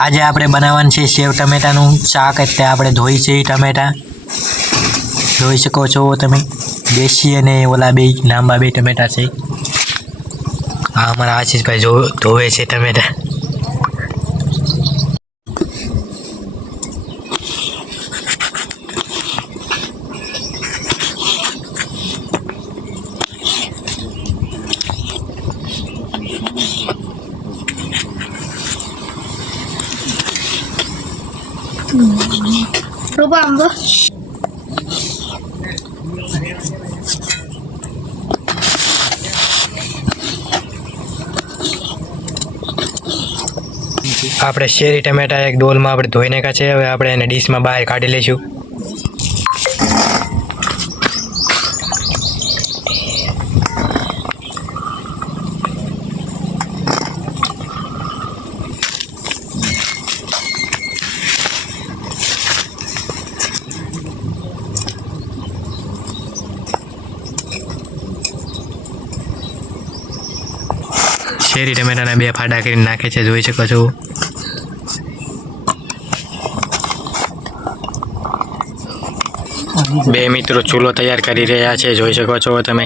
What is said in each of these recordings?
આજે આપણે બનાવવાનું છે સેવ ટમેટાનું શાક. એટલે આપણે ધોઈ છે ટમેટા. જોઈ શકો છો તમે. દેશી અને ઓલા બે લાંબા બે ટમેટા છે. હા, અમારા આશીષભાઈ જો ધોવે છે ટમેટા. આંબો આપણે શેરી ટમેટા એક ડોલમાં આપણે ધોઈ નાખ્યા છે હવે આપણે એને ડીશમાં બહાર કાઢી લઈશું. શેરી ટમેટાના બે ફાડા કરીને નાખે છે, જોઈ શકો છો. બે મિત્રો ચૂલો તૈયાર કરી રહ્યા છે, જોઈ શકો છો તમે.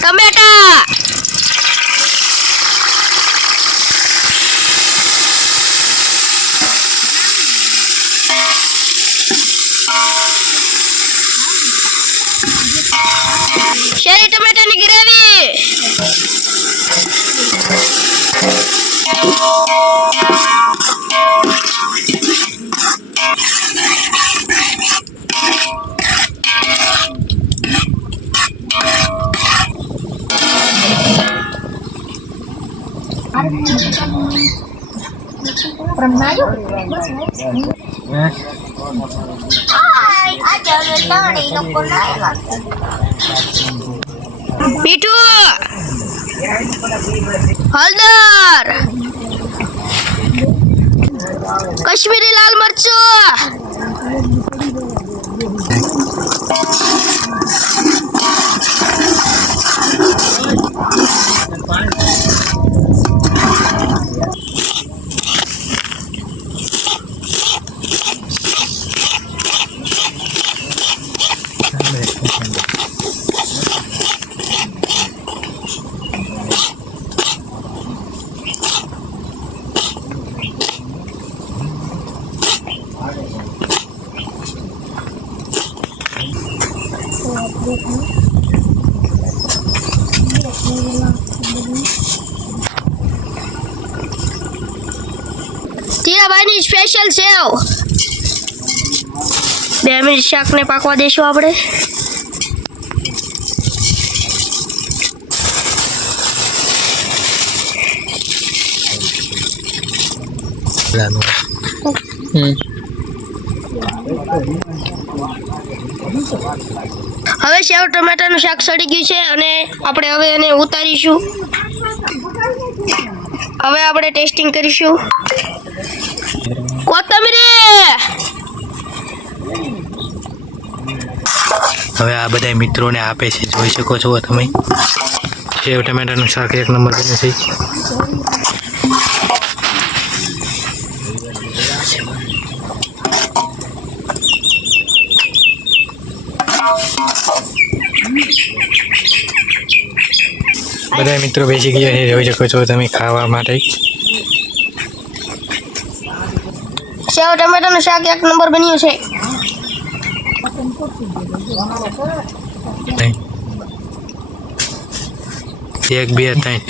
ટમેટા મીઠું હળદર કશ્મીરી લાલ મરચું તીરાભાઈની સ્પેશિયલ સેવ બે મિનિટ શાકને પાકવા દેશું આપણે. હવે સેવ ટમેટાનું શાક સડી ગયું છે અને આપણે હવે એને ઉતારીશું. હવે આપણે ટેસ્ટિંગ કરીશું. કોથમીરી! હવે આ બધા મિત્રોને આપે છે, જોઈ શકો છો તમે. સેવ ટમેટાનું શાક એક નંબર બને છે. બધા મિત્રો બેસી ગયા છે જોઈ શકો છો તમે ખાવા માટે. સેવ ટમેટાનું શાક એક નંબર બન્યું છે. એક બે ત્રણ.